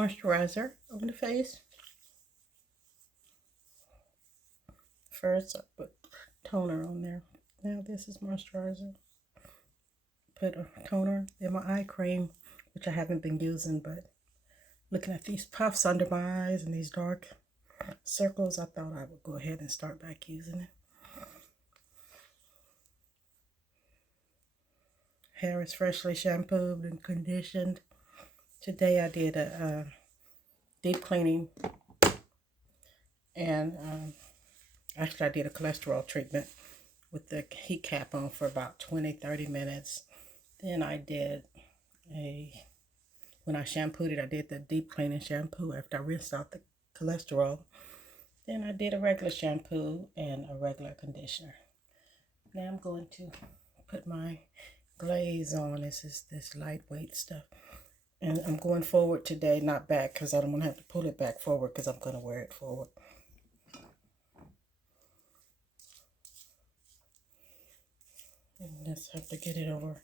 moisturizer on the face. First, I put toner on there. Now this is moisturizer. Put a toner in my eye cream, which I haven't been using, but looking at these puffs under my eyes and these dark circles, I thought I would go ahead and start back using it. Hair is freshly shampooed and conditioned. Today I did a deep cleaning, and actually I did a cholesterol treatment with the heat cap on for about 20-30 minutes. Then I did when I shampooed it, I did the deep cleaning shampoo after I rinsed out the cholesterol. Then I did a regular shampoo and a regular conditioner. Now I'm going to put my glaze on. This is this lightweight stuff. And I'm going forward today, not back, because I don't want to have to pull it back forward because I'm going to wear it forward. And just have to get it over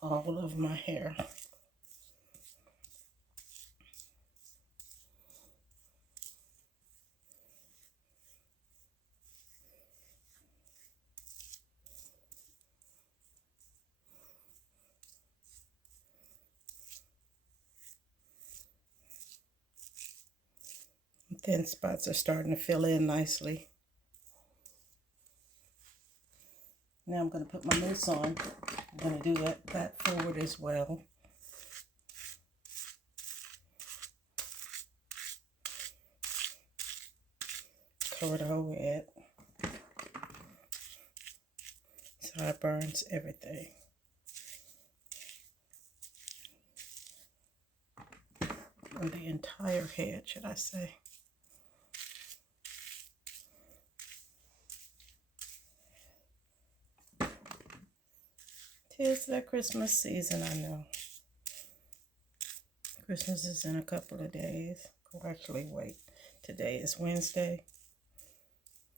all of my hair. Thin spots are starting to fill in nicely. Now I'm going to put my mousse on. I'm going to do that forward as well. Cover the whole head. Sideburns, everything. Or the entire head, should I say. Tis the Christmas season, I know. Christmas is in a couple of days. Oh, actually, wait. Today is Wednesday.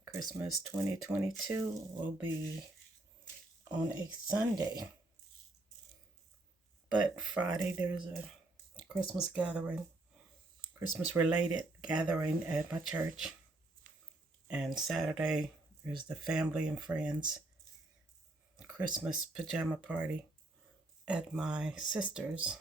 Christmas 2022 will be on a Sunday. But Friday, there's a Christmas gathering, Christmas-related gathering at my church. And Saturday, there's the family and friends Christmas pajama party at my sister's.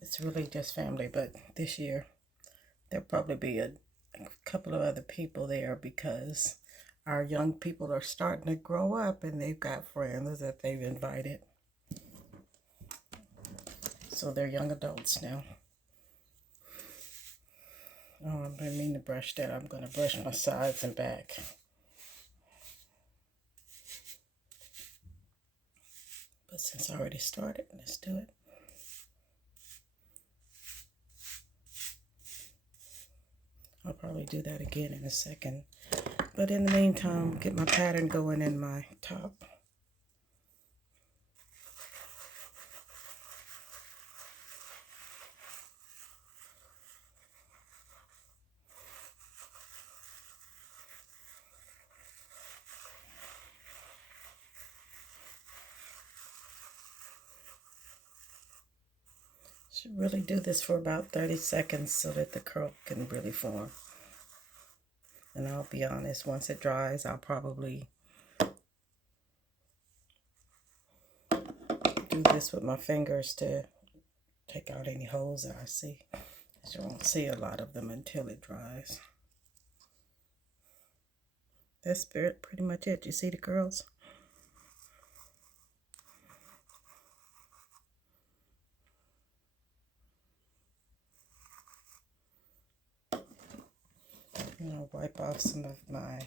It's really just family, but this year there'll probably be a couple of other people there because our young people are starting to grow up and they've got friends that they've invited. So they're young adults now. Oh, I didn't mean to brush that. I'm going to brush my sides and back. But since I already started, let's do it. I'll probably do that again in a second. But in the meantime, get my pattern going in my top. Should really do this for about 30 seconds so that the curl can really form. And I'll be honest, once it dries, I'll probably do this with my fingers to take out any holes that I see. You won't see a lot of them until it dries. That's pretty much it. You see the curls? I'll wipe off some of I'll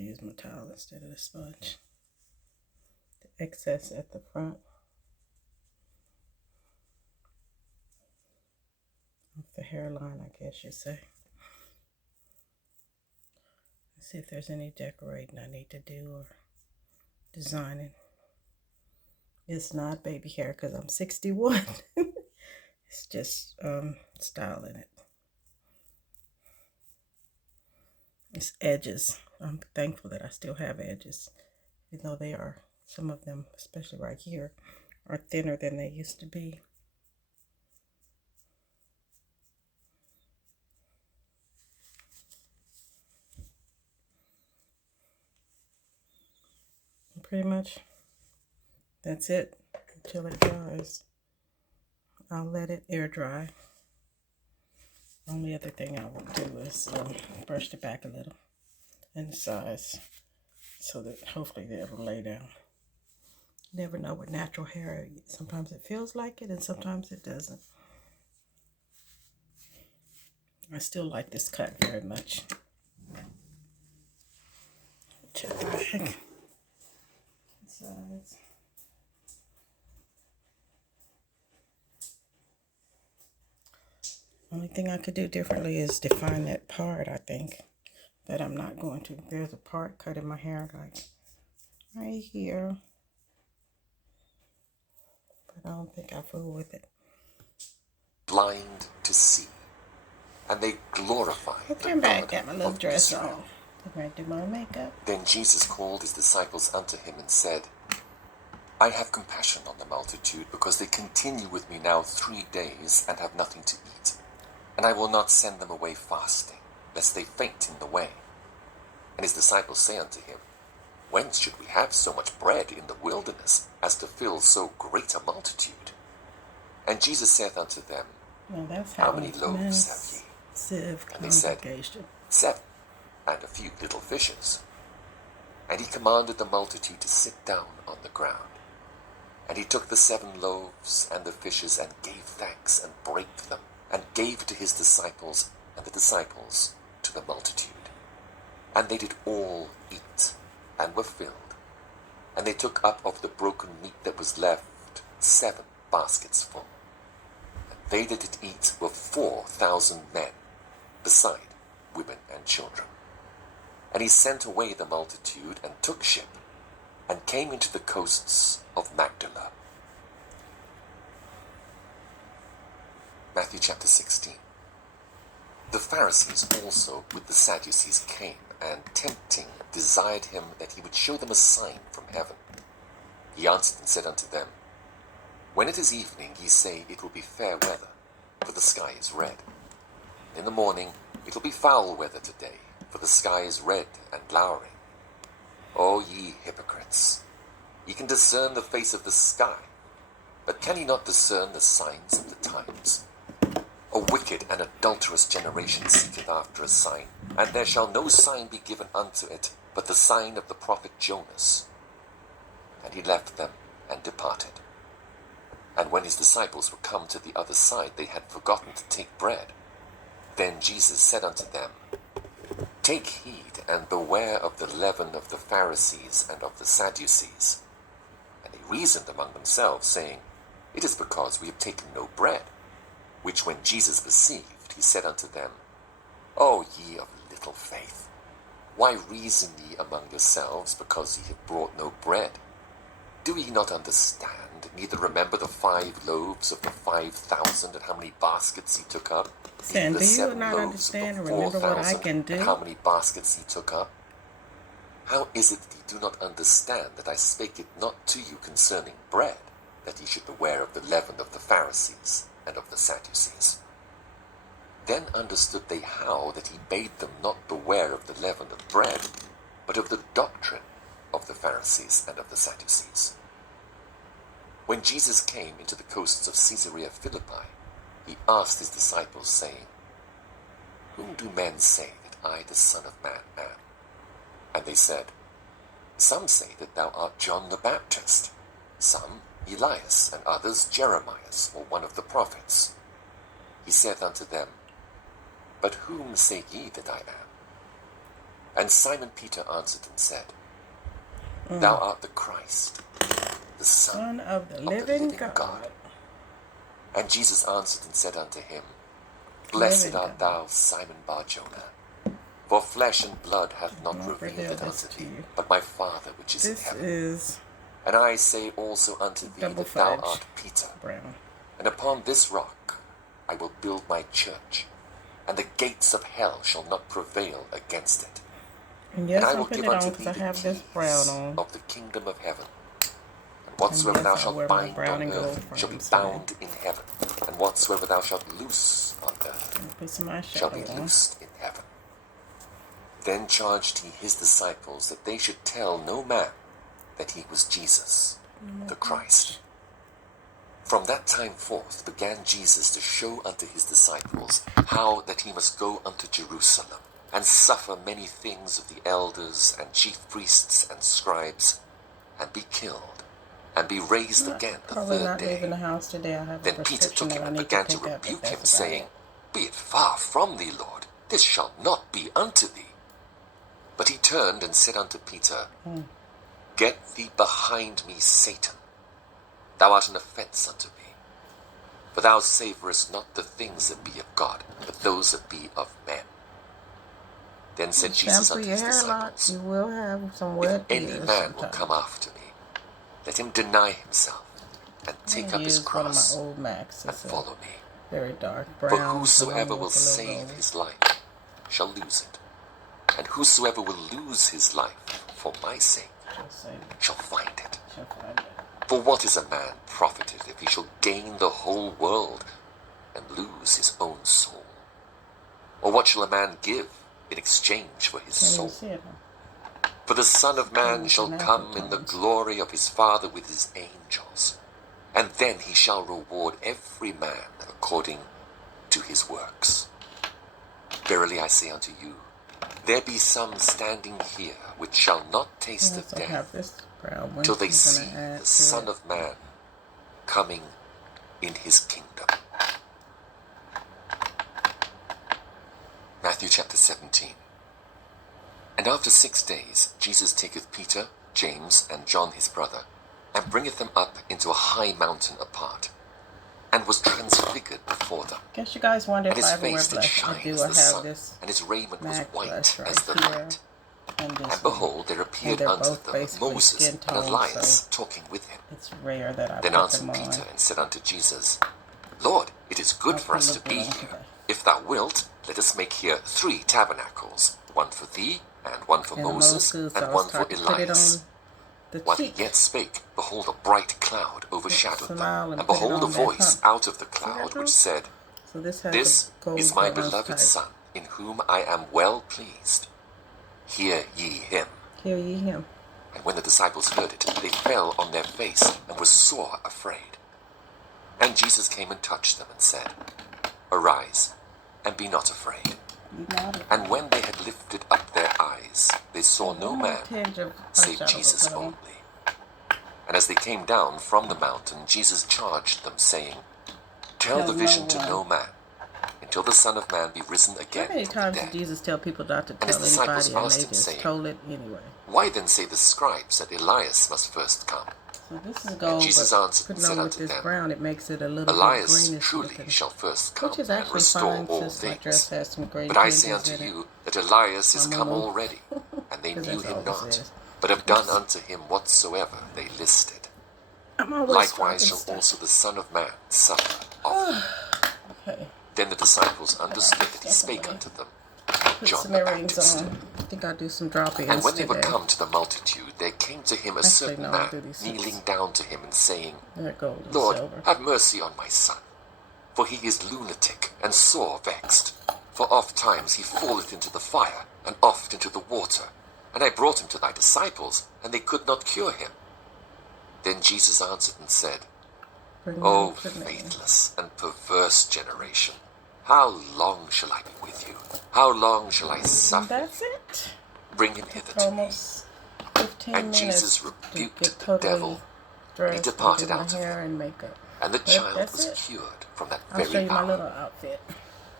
use my towel instead of the sponge. The excess at the front. Off the hairline, I guess you say. Let's see if there's any decorating I need to do or designing. It's not baby hair because I'm 61. It's just styling it. It's edges I'm thankful that I still have edges, even though they are, some of them, especially right here, are thinner than they used to be. And pretty much that's it until it dries. I'll let it air dry. Only other thing I will do is brush it back a little in the size so that hopefully they'll lay down. Never know with natural hair. Sometimes it feels like it and sometimes it doesn't. I still like this cut very much. Check the back. Sides. Only thing I could do differently is define that part, I think. But I'm not going to. There's a part cut in my hair like right here. But I don't think I fool with it. Blind to see, and they glorified the Come back, God got my little of dress Israel. on. I'm ready to do my makeup. Then Jesus called his disciples unto him and said, I have compassion on the multitude, because they continue with me now 3 days, and have nothing to eat. And I will not send them away fasting, lest they faint in the way. And his disciples say unto him, Whence should we have so much bread in the wilderness, as to fill so great a multitude? And Jesus saith unto them, Well, that's How many loaves have ye? Civ And they said, congregation. 7, and a few little fishes. And he commanded the multitude to sit down on the ground. And he took the 7 loaves and the fishes, and gave thanks, and brake them, and gave to his disciples, and the disciples to the multitude. And they did all eat, and were filled. And they took up of the broken meat that was left 7 baskets full. And they that did eat were 4,000 men, beside women and children. And he sent away the multitude, and took ship, and came into the coasts of Magdala. Matthew chapter 16. The Pharisees also with the Sadducees came, and tempting desired him that he would show them a sign from heaven. He answered and said unto them, When it is evening, ye say, It will be fair weather, for the sky is red. And in the morning, it will be foul weather today, for the sky is red and lowering. O ye hypocrites! Ye can discern the face of the sky, but can ye not discern the signs of the times? A wicked and adulterous generation seeketh after a sign, and there shall no sign be given unto it, but the sign of the prophet Jonas. And he left them, and departed. And when his disciples were come to the other side, they had forgotten to take bread. Then Jesus said unto them, Take heed, and beware of the leaven of the Pharisees and of the Sadducees. And they reasoned among themselves, saying, It is because we have taken no bread. Which when Jesus perceived, he said unto them, O ye of little faith, why reason ye among yourselves, because ye have brought no bread? Do ye not understand, neither remember the 5 loaves of the 5,000, and how many baskets he took up? Sam, Neither do the you 7 not loaves understand of or the remember what I 4,000, can do? and how many baskets he took up? How is it that ye do not understand that I spake it not to you concerning bread, that ye should beware of the leaven of the Pharisees and of the Sadducees? Then understood they how that he bade them not beware of the leaven of bread, but of the doctrine of the Pharisees and of the Sadducees. When Jesus came into the coasts of Caesarea Philippi, he asked his disciples, saying, Whom do men say that I, the Son of Man, am? And they said, Some say that thou art John the Baptist, some Elias, and others Jeremias, or one of the prophets. He saith unto them, But whom say ye that I am? And Simon Peter answered and said, Thou art the Christ, the Son of the of living the living God. God. And Jesus answered and said unto him, Blessed Living art God. thou, Simon Bar-Jonah, for flesh and blood hath not I'll revealed reveal it this unto to thee, you. but my Father which is in This heaven. is And I say also unto thee double that thou fudge art Peter, brown. and upon this rock I will build my church, and the gates of hell shall not prevail against it. And And I yes, I'm will putting give it unto on because thee I the have this brown keys on. of the kingdom of heaven. And And whatsoever thou yes, I shalt wear my bind brown on and gold earth shall be frames today. bound in heaven, and whatsoever thou shalt loose on earth And put some shall be eyeshadow on. loosed in heaven. Then charged he his disciples that they should tell no man that he was Jesus, the Christ. From that time forth began Jesus to show unto his disciples how that he must go unto Jerusalem, and suffer many things of the elders and chief priests and scribes, and be killed, and be raised again the Probably third not leaving day. the house today. I have a Then Peter prescription took him that I and need to began to pick up, but rebuke him, that's about saying, it. Be it far from thee, Lord, this shall not be unto thee. But he turned and said unto Peter, Get thee behind me, Satan. Thou art an offense unto me. For thou savorest not the things that be of God, but those that be of men. Then said Jesus Shampoo unto your his hair a lot, disciples, you will have some If wet any ears man will come sometimes. after me, let him deny himself, and I'm take going up to his use one of my cross, old Macs. and It's a follow me. very dark For brown whosoever along will with a little save gold. his life shall lose it, and whosoever will lose his life for my sake Just say it. shall find it. She'll find it. For what is a man profited if he shall gain the whole world and lose his own soul? Or what shall a man give in exchange for his Can't even soul? see it now. For the Son of Man shall come in the glory of his Father with his angels, and then he shall reward every man according to his works. Verily I say unto you, there be some standing here which shall not taste I of also death have this brown one. till they I'm see going to add the to Son it. of Man coming in his kingdom. Matthew chapter 17. And after 6 days Jesus taketh Peter, James, and John his brother, and bringeth them up into a high mountain apart, and was transfigured before them. Guess you guys wonder And if his I ever wear face did blush. I shine do. as I the have sun, this and his raiment was MAC white blush right as the here light. and this And one. behold, there And appeared they're unto both them basically Moses skin and tone, Elias so talking with him. it's rare that I Then put answered them on. Peter and said unto Jesus, Lord, it is good I'll for put a us to little bit be on here. today. If thou wilt, let us make here 3 tabernacles, one for thee, and one for And I'm old Moses, school, so and I was one for taught to put it on Elias. the While he cheek. yet spake, behold, a bright cloud overshadowed them. Smile and And put it behold, a on that voice hump. out of the See that, cloud which Drew? said, So this has This a gold is my bronze beloved type. Son, in whom I am well pleased. Hear ye him. Hear ye him. And when the disciples heard it, they fell on their face and were sore afraid. And Jesus came and touched them and said, Arise, and be not afraid. You nodded. And when they had lifted up their eyes, they saw no One more man tinge of save eyeshadow to Jesus put on. only. And as they came down from the mountain, Jesus charged them, saying, Tell the Tell vision no to one. no man, until the Son of Man be risen How again many from the times did dead. Jesus tell people not to And his tell disciples anybody and asked they him, just saying, told it anyway? Why then say the scribes that Elias must first come? So this is And gold, Jesus but answered and putting said on with unto this them, brown, it makes it a little bit Elias greenish truly looking. shall first come Which is and actually restore fine all since my dress things. has some green But I say tinges unto in it. you that Elias is My come moo-moo. already, and they Because knew that's all him this not, is. but have done Oops. unto him whatsoever they listed. I'm always Likewise dropping shall stuff. also the Son of Man suffer of them. Okay. Then the disciples Put all understood this that he stuff spake away. unto them, Put John some the earrings Baptist. on. I think I'll do some drop-ins And when they were today. come to the multitude, there came to him a Actually, certain no, I'll man, do these kneeling six. down to him and saying, They're gold and Lord, silver. have mercy on my son, for he is lunatic and sore vexed. For oft times he falleth into the fire, and oft into the water. And I brought him to thy disciples, and they could not cure him. Then Jesus answered and said, Bring them O to me. faithless and perverse generation, how long shall I be with you? How long shall I And suffer that's you? it. Bring him hither It's to me. almost 15 And minutes Jesus to rebuked get the totally devil, and he dressed and departed do my out of hair him. and makeup. And the But child that's was it. cured from that I'll show very you my hour. little outfit.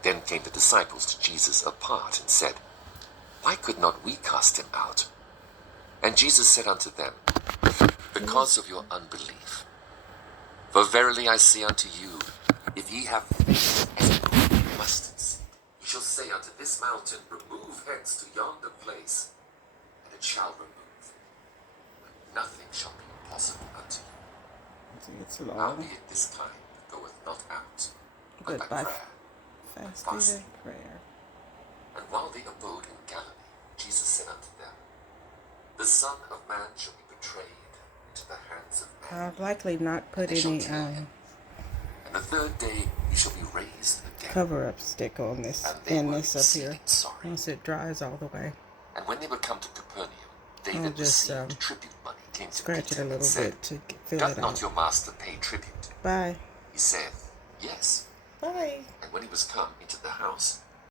Then came the disciples to Jesus apart, and said, Why could not we cast him out? And Jesus said unto them, Because of your unbelief. For verily I say unto you, if ye have faith as a grain of mustard seed, ye shall say unto this mountain, Remove hence to yonder place, and it shall remove. And nothing shall be impossible unto you. See, it's long. Howbeit this kind goeth not out, but by But by prayer and fasting fasting. and prayer. And while they abode in Galilee, Jesus Jesus said unto them, The Son of Man shall be betrayed into the hands of men. I'll likely not put They shall any kill him. And the third day he shall be raised again. cover-up stick on this And they and were this up here exceeding sorry. once it dries all the way. And when they were come to Capernaum, they I'll that just received tribute money came to scratch it Peter a little and said, bit to fill Doth it not out. your master pay tribute? Bye. He said, Yes. Bye. And when he was come into the house,